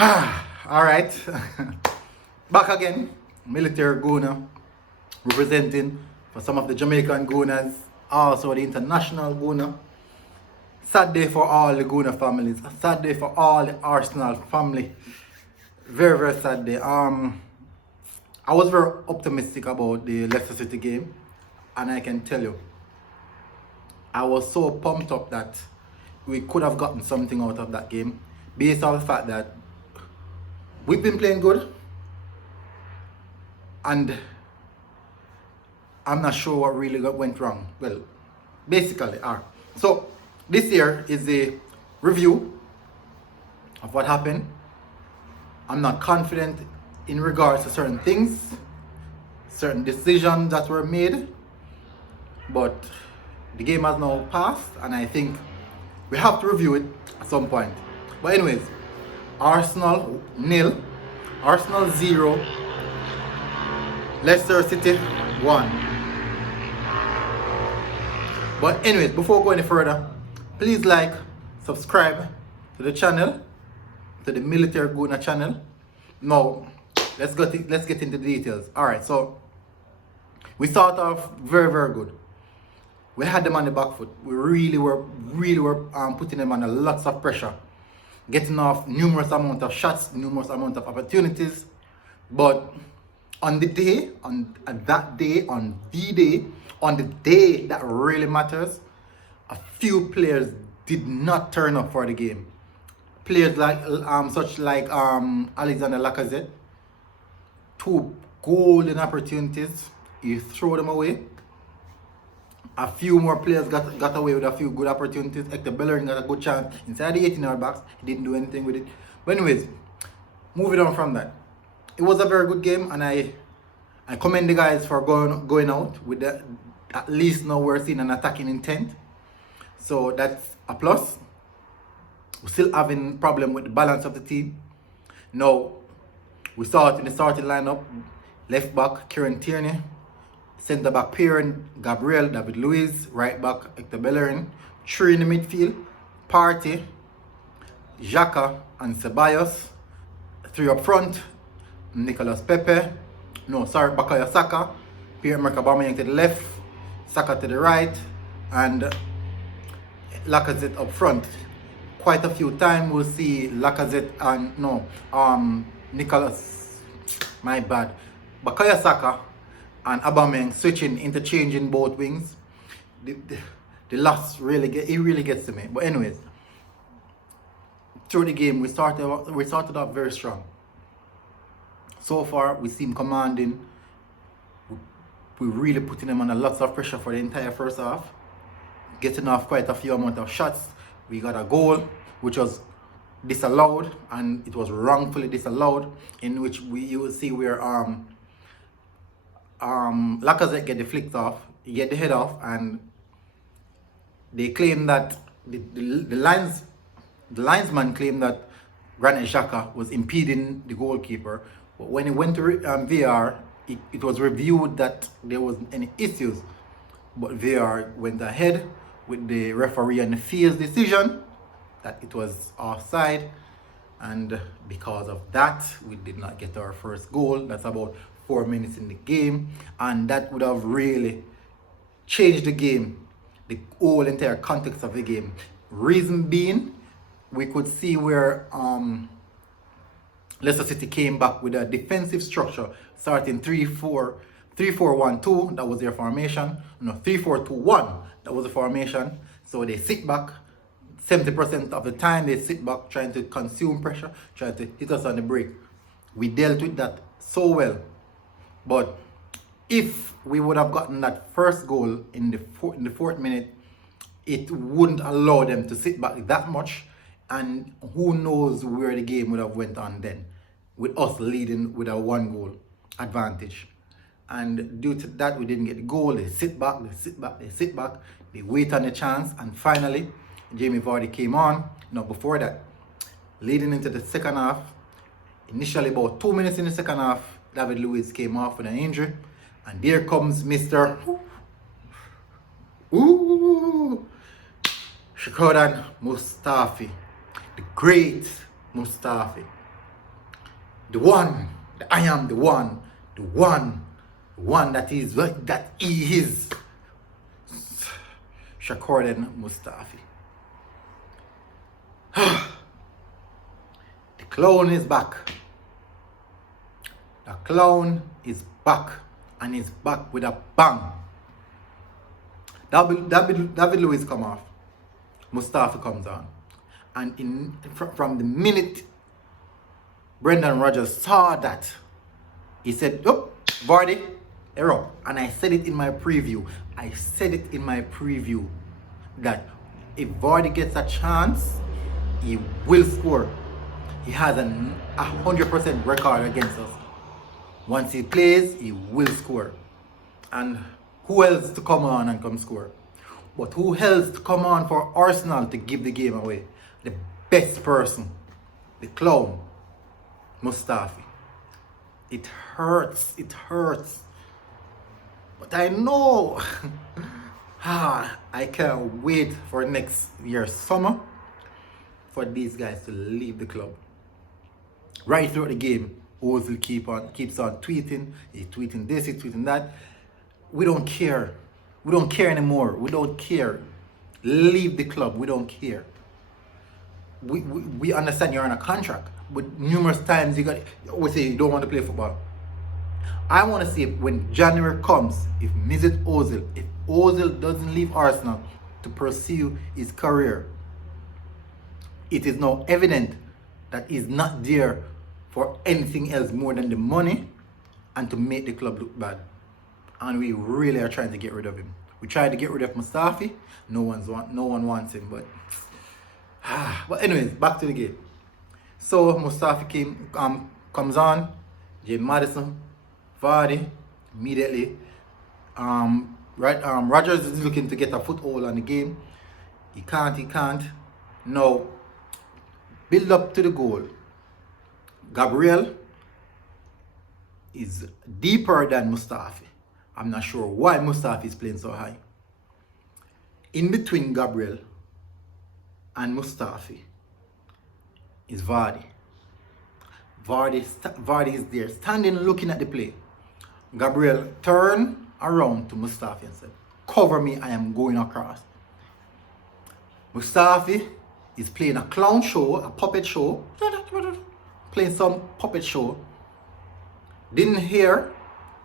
Alright. Back again. Military Guna. Representing for some of the Jamaican Gunas. Also the international Guna. Sad day for all the Guna families. A sad day for all the Arsenal family. Very, very sad day. I was very optimistic about the Leicester City game. And I can tell you, I was so pumped up that we could have gotten something out of that game. Based on the fact that we've been playing good. And I'm not sure what really went wrong. Well, basically, so this here is a review of what happened. I'm not confident in regards to certain things, certain decisions that were made, but the game has now passed, and I think we have to review it at some point. But anyways, Arsenal 0, Arsenal 0, Leicester City 1. But anyways, before we go any further, please like, subscribe to the channel, to the Military Guna channel. Now, let's get into the details. Alright, so we start off very, very good. We had them on the back foot. We really were putting them under lots of pressure, getting off numerous amount of shots, numerous amount of opportunities. But on the day, on the day that really matters, a few players did not turn up for the game. Players like Alexander Lacazette, 2 golden opportunities, he threw them away. A few more players got away with a few good opportunities. Hector Bellerin got a good chance inside the 18-yard box. He didn't do anything with it. But anyways, moving on from that, it was a very good game, and I commend the guys for going out with that. At least now we're seeing an attacking intent, so that's a plus. We're still having problem with the balance of the team. Now we saw it in the starting lineup: left back Kieran Tierney, centre back Pierre Gabriel, David Luiz, right back Hector Bellerin, 3 in the midfield, Partey, Xhaka and Ceballos, 3 up front, Bukayo Saka, Pierre-Emerick Aubameyang to the left, Saka to the right, and Lacazette up front. Quite a few times we'll see Lacazette and Bukayo Saka and Aubameyang switching, interchanging both wings. The loss really gets to me. But anyways, through the game we started off very strong. So far we seem commanding. We're really putting them under lots of pressure for the entire first half, getting off quite a few amount of shots. We got a goal which was disallowed, and it was wrongfully disallowed, in which you will see where Lacazette get the flicked off, he get the head off, and they claim that the linesman claimed that Granit Xhaka was impeding the goalkeeper. But when it went to VAR, it was reviewed that there wasn't any issues. But VAR went ahead with the referee and the field's decision that it was offside, and because of that we did not get our first goal. That's about 4 minutes in the game, and that would have really changed the game, the whole entire context of the game. Reason being, we could see where Leicester City came back with a defensive structure, starting 3-4-1-2, that was their formation. No, 3-4-2-1, that was the formation. So they sit back 70% of the time. They sit back trying to consume pressure, trying to hit us on the break. We dealt with that so well. But if we would have gotten that first goal in the 4th minute, it wouldn't allow them to sit back that much, and who knows where the game would have went on then, with us leading with a 1 goal advantage. And due to that, we didn't get the goal. They sit back, they wait on the chance, and finally Jamie Vardy came on. Now before that, leading into the second half, initially about 2 minutes in the second half, David Luiz came off with an injury, and there comes Mr. Shkodran Mustafi, the great Mustafi. The one, I am the one, the one that is what that he is. Shakordan Mustafi. The clown is back. The clown is back, and he's back with a bang. David Luiz come off. Mustafi comes on. And from the minute Brendan Rodgers saw that, he said, oh, Vardy, error. And I said it in my preview. That if Vardy gets a chance, he will score. He has a 100% record against us. Once he plays, he will score. And who else to come on and come score? But who else to come on for Arsenal to give the game away? The best person, the clown, Mustafi. It hurts. But I know. I can't wait for next year's summer for these guys to leave the club. Right throughout the game, Ozil keeps on tweeting. He's tweeting this, he's tweeting that. We don't care. We don't care anymore. We don't care. Leave the club. We don't care. We understand you're on a contract, but numerous times we say you don't want to play football. I want to see if when January comes, if Ozil doesn't leave Arsenal to pursue his career, it is now evident that he's not there for anything else more than the money and to make the club look bad. And we really are trying to get rid of him. We tried to get rid of Mustafi. No one wants him. But anyways, back to the game. So Mustafi comes on. James Maddison, Vardy, immediately. Rodgers is looking to get a foothold on the game. He can't. No. Build up to the goal. Gabriel is deeper than Mustafi. I'm not sure why Mustafi is playing so high. In between Gabriel and Mustafi is Vardy. Vardy is there, standing looking at the play. Gabriel turned around to Mustafi and said, cover me, I am going across. Mustafi is playing a clown show, a puppet show. Playing some puppet show. Didn't hear,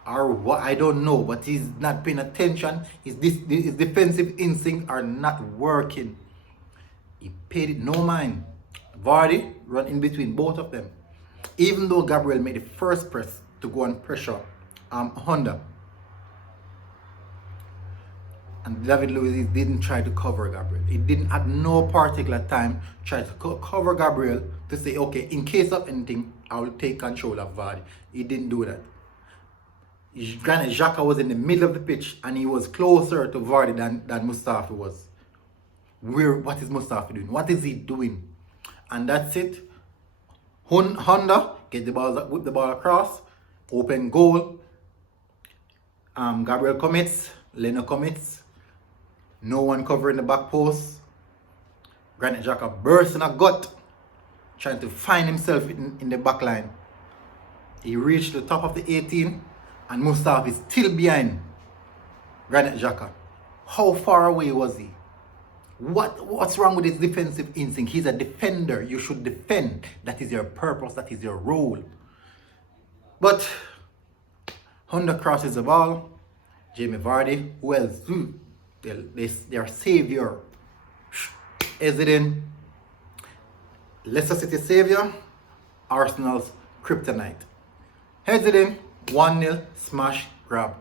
or what, I don't know, but he's not paying attention. His defensive instincts are not working. He paid it no mind. Vardy run in between both of them. Even though Gabriel made the first press to go and pressure Honda. And David Luiz didn't try to cover Gabriel. He didn't at no particular time try to cover Gabriel to say, okay, in case of anything, I will take control of Vardy. He didn't do that. Granted, Xhaka was in the middle of the pitch and he was closer to Vardy than Mustafi was. What is Mustafi doing? What is he doing? And that's it. Honda get the ball, whip the ball across, open goal. Gabriel commits, Leno commits. No one covering the back post. Granit Xhaka bursts in a gut, trying to find himself in the back line. He reached the top of the 18 and Mustafi is still behind Granit Xhaka. How far away was he? What's wrong with his defensive instinct? He's a defender. You should defend. That is your purpose. That is your role. But Honda crosses the ball. Jamie Vardy, who else? Their savior. Ezedin. Leicester City savior. Arsenal's kryptonite. Ezedin, 1-0, smash, grab.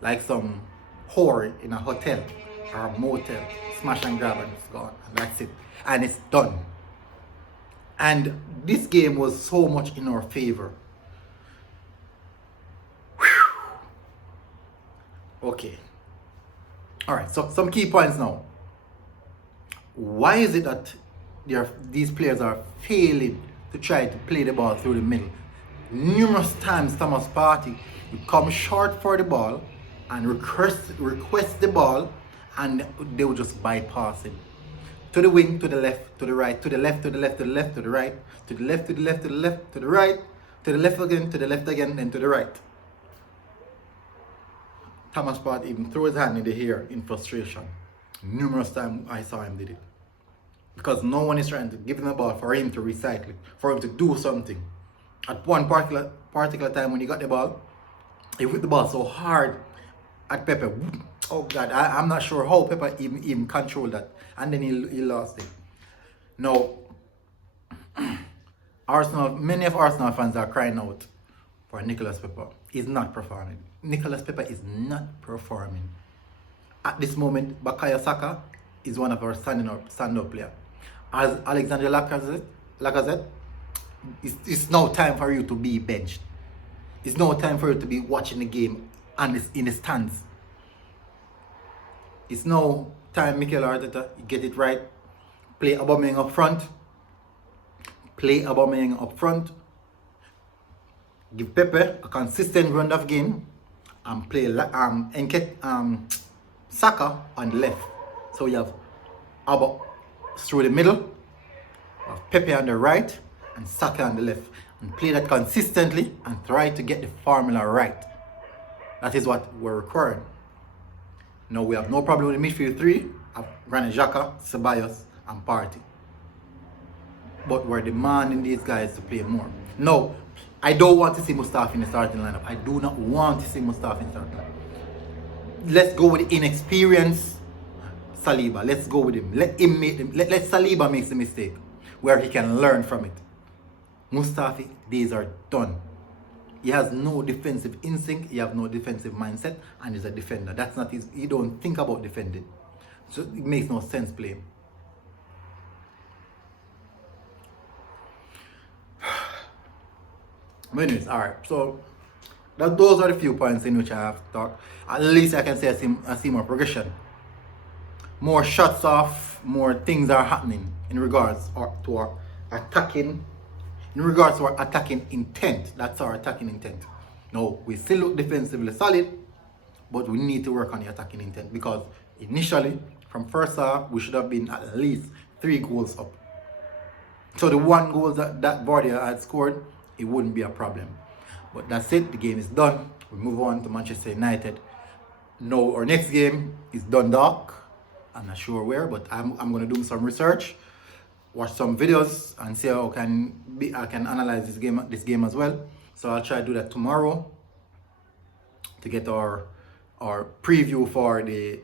Like some whore in a hotel or a motel. Smash and grab and it's gone. And that's it. And it's done. And this game was so much in our favor. Okay. Alright, so some key points now. Why is it that these players are failing to try to play the ball through the middle? Numerous times Thomas Partey would come short for the ball and request the ball and they would just bypass it. To the wing, to the left, to the right, to the left, to the left, to the left, to the right, to the left, to the left, to the left, to the right, To the left again, then to the right. Thomas Partey even threw his hand in the air in frustration. Numerous times I saw him did it. Because no one is trying to give him the ball for him to recycle it, for him to do something. At one particular time when he got the ball, he hit the ball so hard at Pepe. Oh God, I'm not sure how Pepe even controlled that. And then he lost it. Now, many of Arsenal fans are crying out for Nicolas Pepe. He's not performing. Nicolas Pepe is not performing. At this moment, Bukayo Saka is one of our stand-up players. As Alexander Lacazette, it's now time for you to be benched. It's now time for you to be watching the game and it's in the stands. It's now time, Mikel Arteta, you get it right. Play Aubameyang up front. Give Pepe a consistent run of game and play Saka on the left. So you have Abba through the middle, Pepe on the right, and Saka on the left. And play that consistently and try to get the formula right. That is what we're requiring. Now we have no problem with the midfield three of Granit Xhaka, Ceballos, and Partey. But we're demanding these guys to play more. No, I don't want to see Mustafi in the starting lineup. I do not want to see Mustafi in the starting lineup. Let's go with the inexperienced Saliba. Let's go with him. Let Saliba make the mistake where he can learn from it. Mustafi, days are done. He has no defensive instinct, he has no defensive mindset, and he's a defender. That's not his, he don't think about defending. So it makes no sense playing. But anyways, alright, so those are the few points in which I have to talk. At least I can say I see more progression. More shots off, more things are happening in regards to our attacking. In regards to our attacking intent, that's our attacking intent. Now, we still look defensively solid, but we need to work on the attacking intent because initially, from first half, we should have been at least 3 goals up. So the 1 goal that Vardy had scored, it wouldn't be a problem. But that's it, the game is done. We move on to Manchester United. Now, our next game is DUNDALK. I'm not sure where, but I'm going to do some research. Watch some videos and see how I can analyze this game as well. So I'll try to do that tomorrow to get our preview for the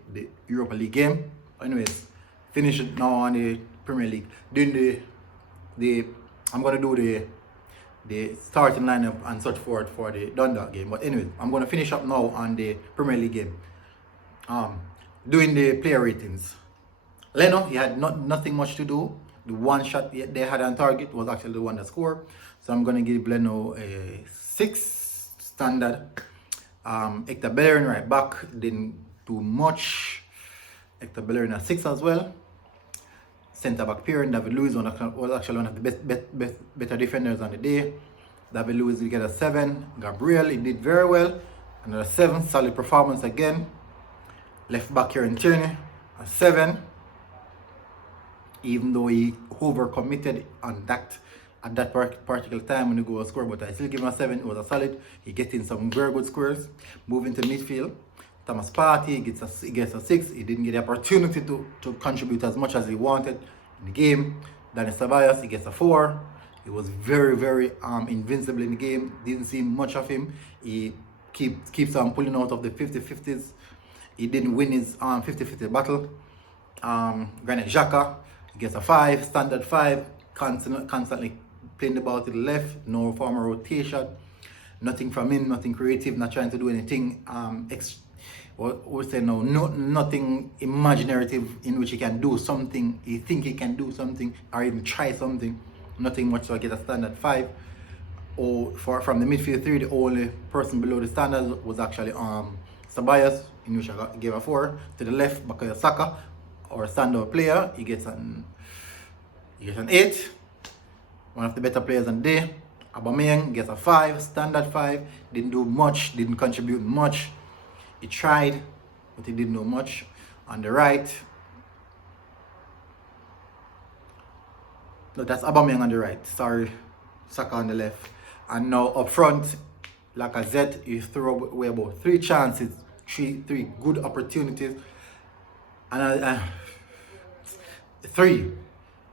Europa League game. Anyways, finish it now on the Premier League. Then I'm gonna do the starting lineup and such forth for the DUNDALK game. But anyway, I'm gonna finish up now on the Premier League game. Doing the player ratings. Leno, he had nothing much to do. The one shot they had on target was actually the one that scored. So I'm going to give Leno a 6 standard. Hector Bellerin right back didn't do much. Hector Bellerin a 6 as well. Centre back pairing, David Luiz was actually one of the better defenders on the day. David Luiz will get a 7. Gabriel, he did very well. Another 7, solid performance again. Left back here in Tierney, a 7. Even though he overcommitted on that at that particular time when the goal was scored, but I still give him a 7. It was a solid. He gets in some very good squares. Moving to midfield, Thomas Partey gets a 6. He didn't get the opportunity to contribute as much as he wanted in the game. Dani Ceballos, he gets a 4. He was very, very invincible in the game. Didn't see much of him. He keeps on pulling out of the 50-50s. He didn't win his 50-50 battle. Granit Xhaka gets a 5, standard 5, constantly playing the ball to the left, no form of rotation, nothing from him, nothing creative, not trying to do anything nothing imaginative in which he can do something, he think he can do something, or even try something, nothing much, so I get a standard 5. From the midfield 3, the only person below the standard was actually Ceballos, in which I gave a 4. To the left, Bukayo Saka, or standout player, he gets an 8. One of the better players on the day. Aubameyang gets a 5, standard 5. Didn't do much, didn't contribute much. He tried, but he didn't do much. On the right, no, that's Aubameyang on the right. Sorry, Saka on the left. And now up front, Lacazette, he threw away about 3 chances, three good opportunities. And 3,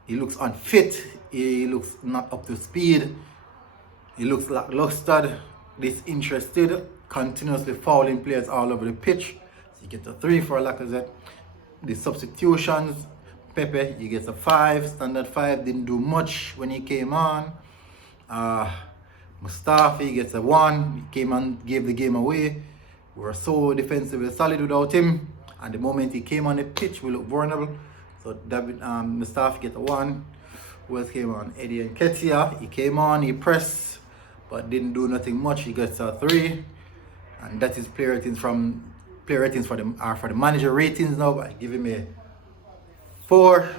he looks unfit, he looks not up to speed, he looks lackluster, disinterested, continuously fouling players all over the pitch. So you get a 3 for Lacazette. The substitutions, Pepe, he gets a 5, standard 5, didn't do much when he came on. Mustafi gets a 1, he came on, gave the game away. We were so defensively solid without him, and the moment he came on the pitch, we looked vulnerable. So Mustafi gets a 1. Who else came on? Eddie Nketiah, he came on, he pressed, but didn't do nothing much. He gets a 3, and that is player ratings for the manager ratings now. I give him a 4.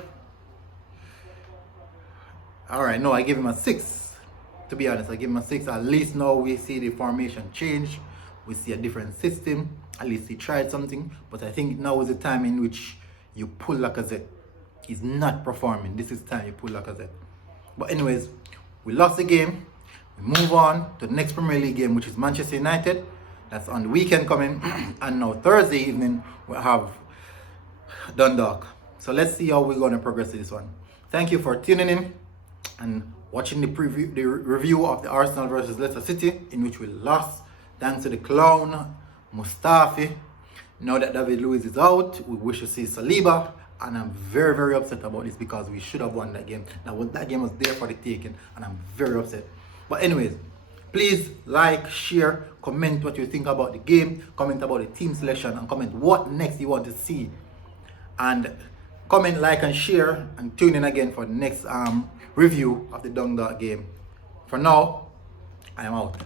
All right, no, I give him a 6. To be honest, I give him a 6. At least now we see the formation change. We see a different system. At least he tried something. But I think now is the time in which you pull Lacazette. He's not performing. This is the time you pull Lacazette. But anyways, we lost the game. We move on to the next Premier League game, which is Manchester United. That's on the weekend coming. And now Thursday evening, we'll have DUNDALK. So let's see how we're going to progress to this one. Thank you for tuning in and watching the review of the Arsenal versus Leicester City, in which we lost thanks to the clown Mustafi. Now that David Luiz is out, we wish to see Saliba, and I'm very, very upset about this because we should have won that game. That game was there for the taking, and I'm very upset. But anyways, please like, share, comment what you think about the game, comment about the team selection, and comment what next you want to see. And comment, like, and share, and tune in again for the next review of the DUNDALK game. For now, I am out.